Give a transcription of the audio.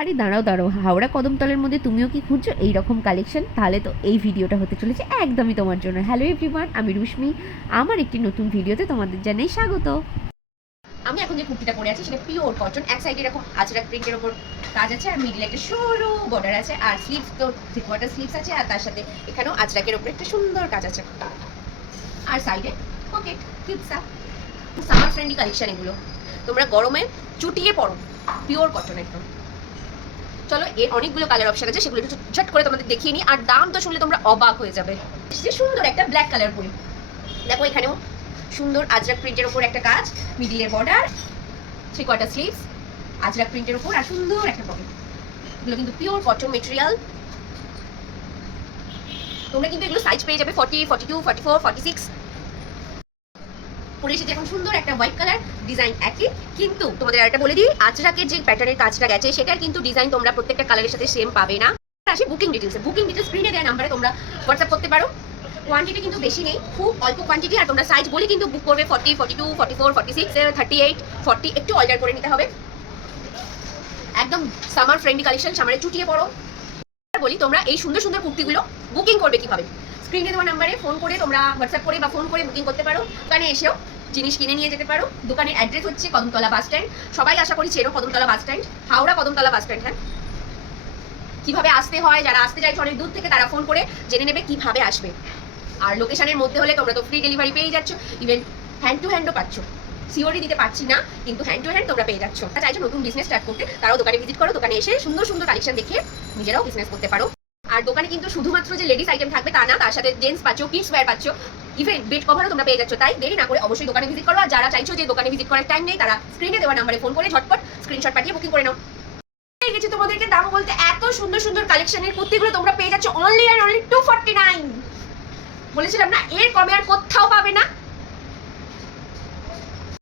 আরে দাঁড়াও দাঁড়াও, হাওড়া কদমতলের মধ্যে তুমিও কি খুঁজছো এই রকম কালেকশন? তাহলে তো এই ভিডিওটা হতে চলেছে একদমই তোমার জন্য। হ্যালো এভরিওয়ান, আমি রুশমি। আমার একটি নতুন ভিডিওতে তোমাদের জানাই স্বাগত। আমি এখন যে কুর্তিটা পরে আছি সেটা পিওর কটন, এক সাইডে এরকম আজরাক প্রিন্টের ওপর কাজ আছে আর মিডিলে একটা সরু বর্ডার আছে আর স্লিভস তো থ্রি কোয়ার্টার স্লিভস আছে আর তার সাথে এখানেও আজরাকের ওপর একটা সুন্দর কাজ আছে আর সাইডে পকেট কিপসা। সামার ফ্রেন্ডলি কালেকশন এগুলো, তোমরা গরমে চুটিয়ে পরো, পিওর কটন একদম। চলো, এর অনেকগুলো কালার অপশন আছে, সেগুলো একটু ঝট করে তোমাদের দেখিয়ে নিই। আর দাম তো শুনলে তোমরা অবাক হয়ে যাবে। যে সুন্দর একটা ব্ল্যাক কালার পরি, দেখো এখানেও সুন্দর আজরাক প্রিন্টের ওপর একটা কাজ, মিডিলের border, three quarter sleeves, Ajrakh প্রিন্টের ওপর আর সুন্দর একটা পকেট। এগুলো কিন্তু পিওর কটন মেটেরিয়াল। তোমরা কিন্তু এগুলো সাইজ পেয়ে যাবে 40, 42, 44, 46। পরে এসেছে এখন সুন্দর একটা হোয়াইট কালার, ডিজাইন একই, কিন্তু তোমাদের আরেকটা বলে দিই, আজরাকের যে প্যাটার্নের কাজটা গেছে সেটার কিন্তু ডিজাইন তোমরা প্রত্যেকটা কালারের সাথে সেম পাবে না। আসি বুকিং ডিটেলসে। বুকিং ডিটেলস স্ক্রিনে দেওয়া নাম্বারে তোমরা হোয়াটসঅ্যাপ করতে পারো। কোয়ান্টিটি কিন্তু বেশি নেই, খুব অল্প কোয়ান্টিটি, আর তোমরা সাইজ বলে কিন্তু বুক করবে 40, 42, 44, 46, 38, 40, একটু অল্টার করে নিতে হবে। একদম সামার ফ্রেন্ডলি কালেকশন, সামারে চুটিয়ে পড়ো। বলি তোমরা এই সুন্দর সুন্দর কুর্তিগুলো বুকিং করবে কিভাবে? স্ক্রিনে দেওয়া নাম্বারে ফোন করে তোমরা হোয়াটসঅ্যাপ করে বা ফোন করে বুকিং করতে পারো। দোকানে এসেও জিনিস কিনে নিয়ে যেতে পারো। দোকানের অ্যাড্রেস হচ্ছে কদমতলা বাস স্ট্যান্ড। সবাই আশা করি চেনো Kadamtala bus stand, Howrah Kadamtala bus stand. হ্যাঁ, কিভাবে আসতে হয়, যারা আসতে চাইছে অনেক দূর থেকে তারা ফোন করে জেনে নেবে কিভাবে আসবে। আর লোকেশনের মধ্যে হলে তোমরা তো ফ্রি ডেলিভারি পেয়ে যাচ্ছ, ইভেন হ্যান্ড টু হ্যান্ডও পাচ্ছ। সিওরি দিতে পারছি না, কিন্তু হ্যান্ড টু হ্যান্ড তোমরা পেয়ে যাচ্ছ। চাইছো নতুন বিজনেস স্টার্ট করতে, তারাও দোকানে ভিজিট করো। দোকানে এসে সুন্দর সুন্দর কালেকশন দেখে নিজেরাও বিজনেস করতে পারো। আর দোকানে কিন্তু শুধুমাত্র যে লেডিস আইটেম থাকবে তা না, তার সাথে জেন্টস পাচ্ছ, কিডস ওয়্যার পাচ্ছ, ইভেন বেড কভারও তোমরা পেয়ে যাচ্ছ। তাই দেরি না করে অবশ্যই দোকানে ভিজিট করো। আর যারা চাইছো যে দোকানে ভিজিট করার টাইম নেই, তারা স্ক্রিনে দেওয়া নাম্বারে ফোন করে ঝটপট স্ক্রিনশট পাঠিয়ে বুকিং করে নাও। পেয়ে গেছি তোমাদেরকে দাম বলতে, এত সুন্দর সুন্দর কালেকশনের কুর্তিগুলো তোমরা পেয়ে যাচ্ছ অনলি আর অনলি 249। বলেছিলাম না, এর কমে আর কোথাও